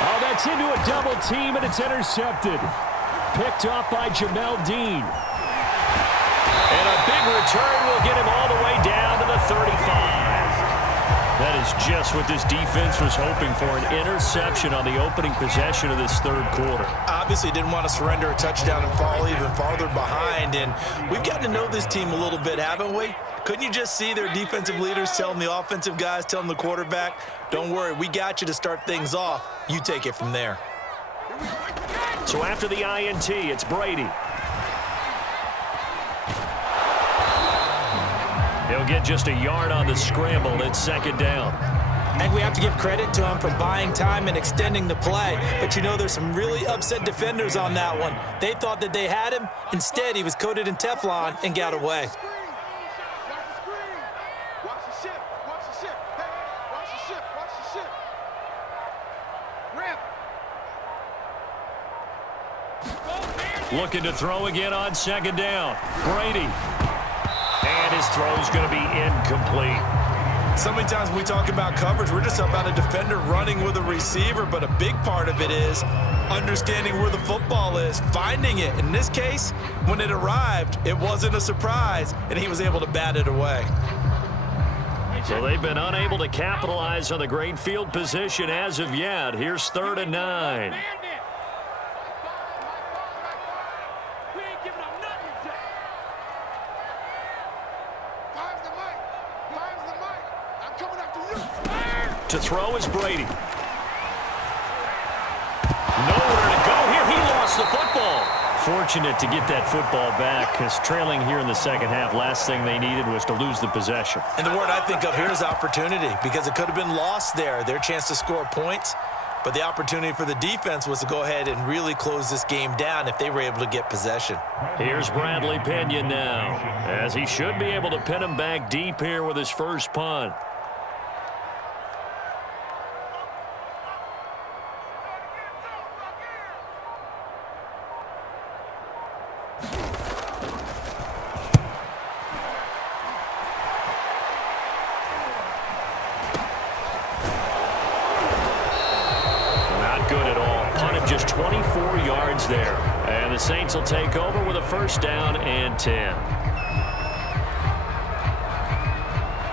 Oh, that's into a double team, and it's intercepted. Picked off by Jamel Dean. And a big return will get him all the way down to the 35. That is just what this defense was hoping for, an interception on the opening possession of this third quarter. Obviously didn't want to surrender a touchdown and fall even farther behind, and we've gotten to know this team a little bit, haven't we? Couldn't you just see their defensive leaders telling the offensive guys, telling the quarterback, don't worry, we got you to start things off. You take it from there. So after the INT, it's Brady. He'll get just a yard on the scramble. It's second down. I think we have to give credit to him for buying time and extending the play. But you know, there's some really upset defenders on that one. They thought that they had him. Instead, he was coated in Teflon and got away. Looking to throw again on second down. Brady. And his throw's going to be incomplete. So many times when we talk about coverage, we're just about a defender running with a receiver, but a big part of it is understanding where the football is, finding it. In this case, when it arrived, it wasn't a surprise, and he was able to bat it away. So they've been unable to capitalize on the great field position as of yet. Here's 3rd and 9. To throw is Brady. Nowhere to go here. He lost the football. Fortunate to get that football back, because trailing here in the second half, last thing they needed was to lose the possession. And the word I think of here is opportunity, because it could have been lost there. Their chance to score points, but the opportunity for the defense was to go ahead and really close this game down if they were able to get possession. Here's Bradley Pinion now, as he should be able to pin him back deep here with his first punt. Just 24 yards there. And the Saints will take over with a 1st down and 10.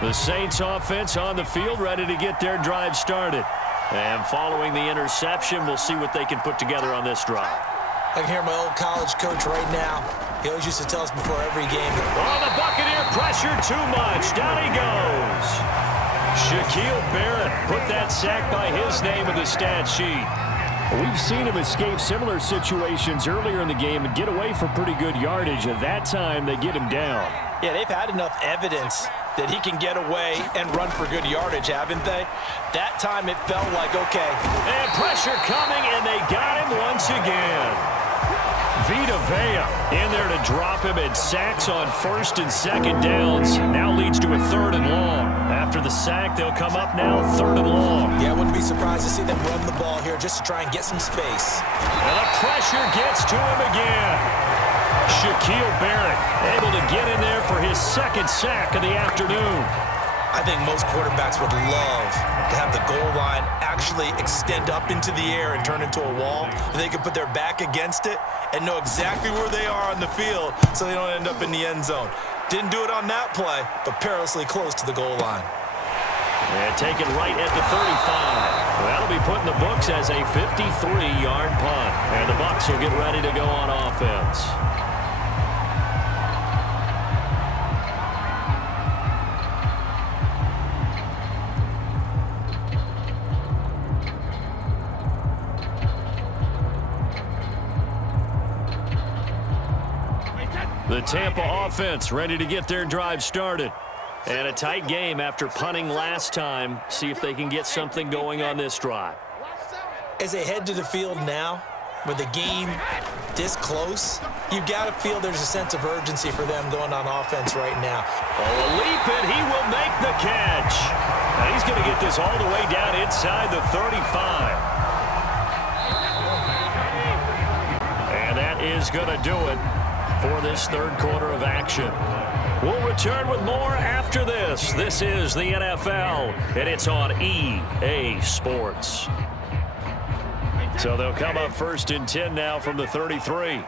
The Saints offense on the field, ready to get their drive started. And following the interception, we'll see what they can put together on this drive. I can hear my old college coach right now. He always used to tell us before every game. Oh, the Buccaneer pressure too much. Down he goes. Shaquille Barrett put that sack by his name in the stat sheet. We've seen him escape similar situations earlier in the game and get away for pretty good yardage. At that time, they get him down. Yeah, they've had enough evidence that he can get away and run for good yardage, haven't they? That time it felt like, okay. And pressure coming, and they got him once again. Vita Vea in there to drop him, and sacks on 1st and 2nd downs. Now leads to a 3rd and long. After the sack, they'll come up now 3rd and long. Yeah, I wouldn't be surprised to see them run the ball here just to try and get some space. And the pressure gets to him again. Shaquille Barrett able to get in there for his 2nd sack of the afternoon. I think most quarterbacks would love to have the goal line actually extend up into the air and turn into a wall, and they can put their back against it and know exactly where they are on the field so they don't end up in the end zone. Didn't do it on that play, but perilously close to the goal line. And taken right at the 35. That'll be put in the books as a 53-yard punt. And the Bucs will get ready to go on offense. The Tampa offense ready to get their drive started. And a tight game after punting last time. See if they can get something going on this drive. As they head to the field now, with the game this close, you've got to feel there's a sense of urgency for them going on offense right now. Oh, a leap, and he will make the catch. And he's going to get this all the way down inside the 35. And that is going to do it for this 3rd quarter of action. We'll return with more after this. This is the NFL, and it's on EA Sports. So they'll come up 1st and 10 now from the 33.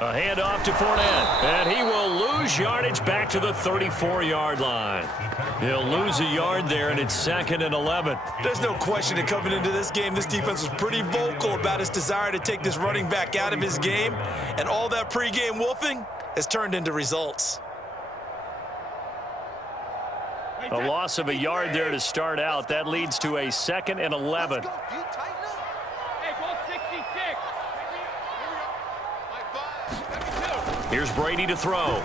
A handoff to Fournette, and he will lose yardage back to the 34-yard line. He'll lose a yard there, and it's 2nd and 11. There's no question that coming into this game, this defense was pretty vocal about its desire to take this running back out of his game, and all that pregame wolfing has turned into results. A loss of a yard there to start out. That leads to a 2nd and 11. Here's Brady to throw.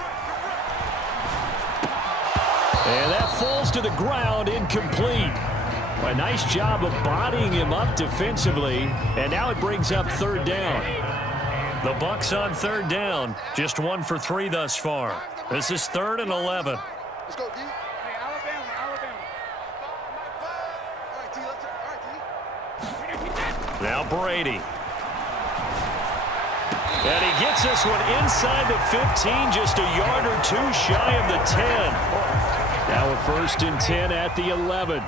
And that falls to the ground, incomplete. A nice job of bodying him up defensively, and now it brings up 3rd down. The Bucs on 3rd down, just 1 for 3 thus far. This is 3rd and 11. Let's go, D. Now Brady. And he gets this one inside the 15, just a yard or 2 shy of the 10. Now a 1st and 10 at the 11.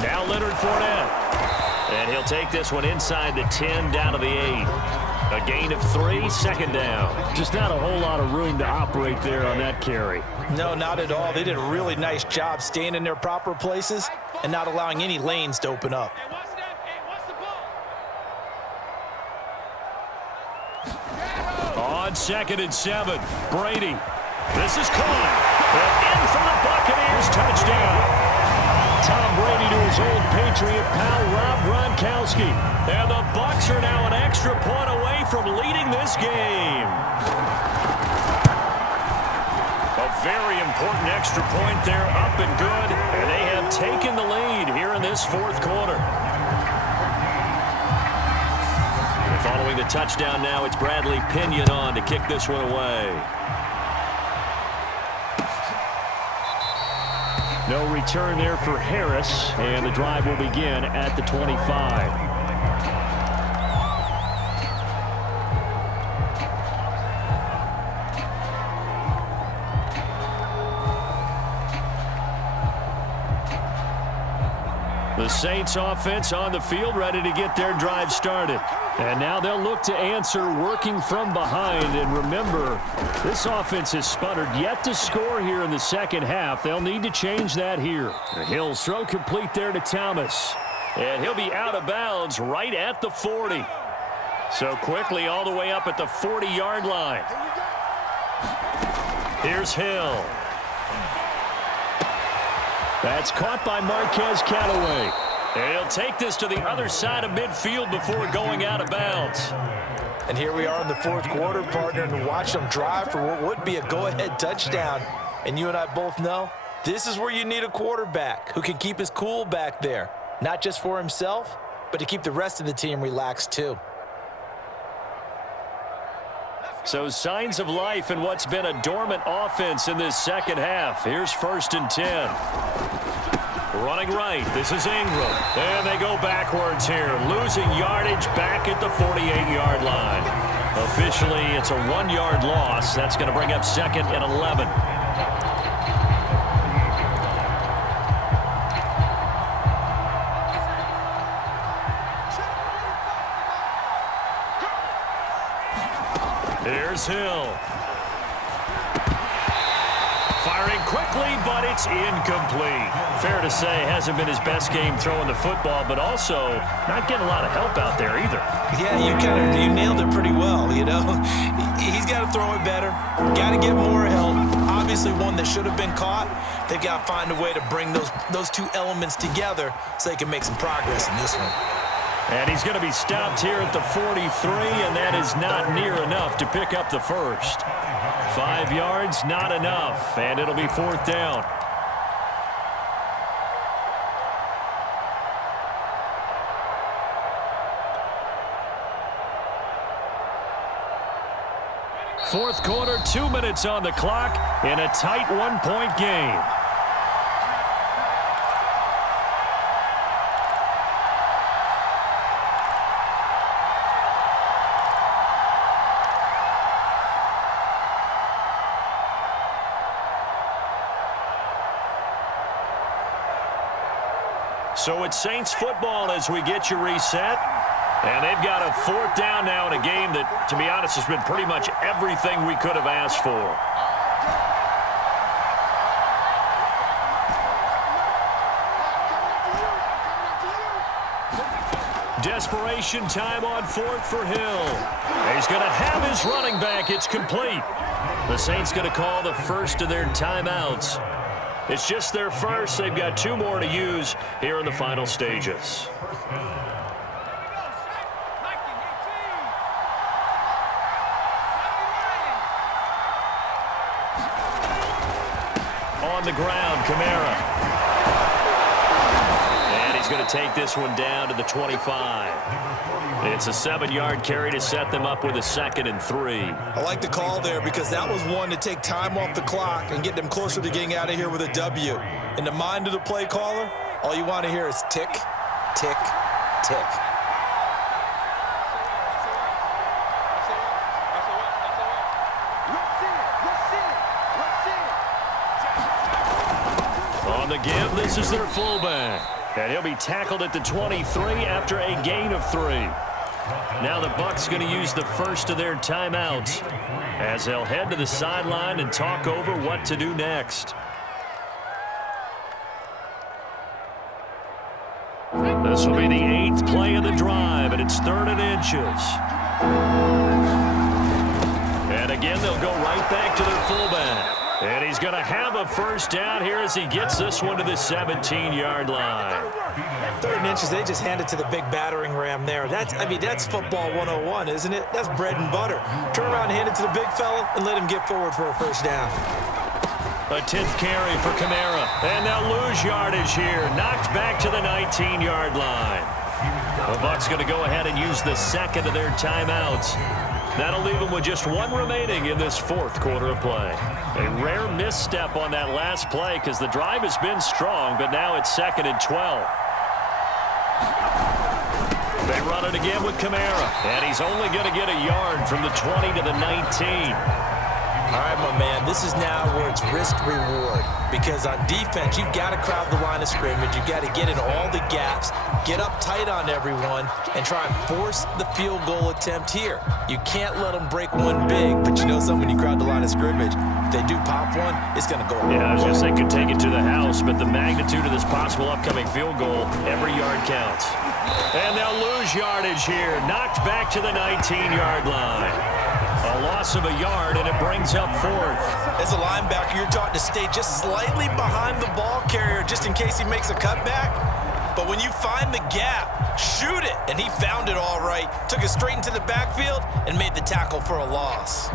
Now Leonard Fournette. And he'll take this one inside the 10 down to the 8. A gain of 3, 2nd down. Just not a whole lot of room to operate there on that carry. No, not at all. They did a really nice job staying in their proper places and not allowing any lanes to open up. On 2nd and 7, Brady. This is caught. And in for the Buccaneers, touchdown. Tom Brady to his old Patriot pal, Rob Gronkowski. And the Bucs are now an extra point away from leading this game. A very important extra point there, up and good. And they have taken the lead here in this 4th quarter. And following the touchdown now, it's Bradley Pinion on to kick this one away. No return there for Harris, and the drive will begin at the 25. The Saints offense on the field, ready to get their drive started. And now they'll look to answer working from behind. And remember, this offense has sputtered yet to score here in the 2nd half. They'll need to change that here. Hill's throw complete there to Thomas. And he'll be out of bounds right at the 40. So quickly all the way up at the 40-yard line. Here's Hill. That's caught by Marquez Callaway. And he'll take this to the other side of midfield before going out of bounds. And here we are in the 4th quarter, partner, and watch them drive for what would be a go-ahead touchdown. And you and I both know this is where you need a quarterback who can keep his cool back there. Not just for himself, but to keep the rest of the team relaxed too. So signs of life in what's been a dormant offense in this 2nd half. Here's 1st and 10. Running right, this is Ingram. And they go backwards here, losing yardage back at the 48-yard line. Officially, it's a 1-yard loss. That's going to bring up 2nd and 11. Here's Hill. Firing quickly, but it's incomplete. Fair to say, hasn't been his best game throwing the football, but also not getting a lot of help out there either. Yeah, you nailed it pretty well, you know. He's got to throw it better. Got to get more help. Obviously one that should have been caught. They've got to find a way to bring those two elements together so they can make some progress in this one. And he's going to be stopped here at the 43, and that is not near enough to pick up the first. 5 yards, not enough, and it'll be 4th down. Fourth quarter, 2 minutes on the clock in a tight one-point game. So it's Saints football as we get you reset. And they've got a fourth down now in a game that, to be honest, has been pretty much everything we could have asked for. Desperation time on fourth for Hill. He's going to have his running back. It's complete. The Saints going to call the first of their timeouts. It's just their first. They've got 2 more to use here in the final stages. On the ground, Kamara. And he's going to take this one down to the 25. It's a 7-yard carry to set them up with a 2nd and 3. I like the call there because that was one to take time off the clock and get them closer to getting out of here with a W. In the mind of the play caller, all you want to hear is tick, tick, tick. On the give, this is their fullback. And he'll be tackled at the 23 after a gain of 3. Now the Bucs going to use the first of their timeouts as they'll head to the sideline and talk over what to do next. This will be the 8th play of the drive, and it's 3rd and inches. And again, they'll go right back to their fullback. And he's going to have a first down here as he gets this one to the 17-yard line. 3rd and inches, they just handed to the big battering ram there. That's football 101, isn't it? That's bread and butter. Turn around, hand it to the big fella, and let him get forward for a first down. A 10th carry for Kamara. And they'll lose yardage here. Knocked back to the 19-yard line. The Bucs going to go ahead and use the 2nd of their timeouts. That'll leave them with just 1 remaining in this 4th quarter of play. A rare misstep on that last play because the drive has been strong, but now it's 2nd and 12. They run it again with Kamara, and he's only going to get a yard from the 20 to the 19. All right, my man, this is now where it's risk-reward. Because on defense, you've got to crowd the line of scrimmage. You've got to get in all the gaps, get up tight on everyone, and try and force the field goal attempt here. You can't let them break one big, but you know something, when you crowd the line of scrimmage, if they do pop one, it's going to go away. Yeah, I was going to say could take it to the house, but the magnitude of this possible upcoming field goal, every yard counts. And they'll lose yardage here, knocked back to the 19-yard line. A loss of a yard, and it brings up 4th. As a linebacker, you're taught to stay just slightly behind the ball carrier just in case he makes a cutback. But when you find the gap, shoot it. And he found it all right. Took it straight into the backfield and made the tackle for a loss.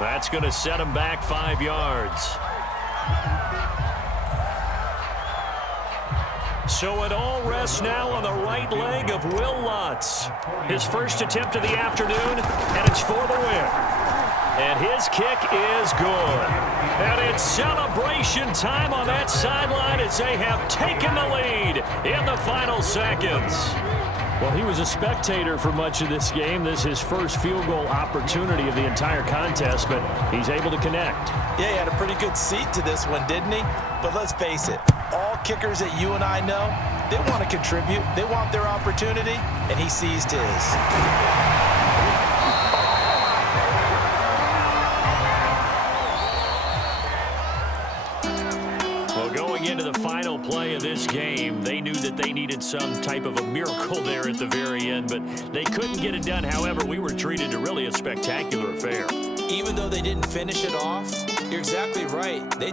That's going to set him back 5 yards. So it all rests now on the right leg of Will Lutz. His first attempt of the afternoon, and it's for the win. And his kick is good. And it's celebration time on that sideline as they have taken the lead in the final seconds. Well, he was a spectator for much of this game. This is his first field goal opportunity of the entire contest, but he's able to connect. Yeah, he had a pretty good seat to this one, didn't he? But let's face it, all kickers that you and I know, they want to contribute. They want their opportunity, and he seized his. Into the final play of this game, they knew that they needed some type of a miracle there at the very end, but they couldn't get it done. However, we were treated to really a spectacular affair. even though they didn't finish it off, you're exactly right. They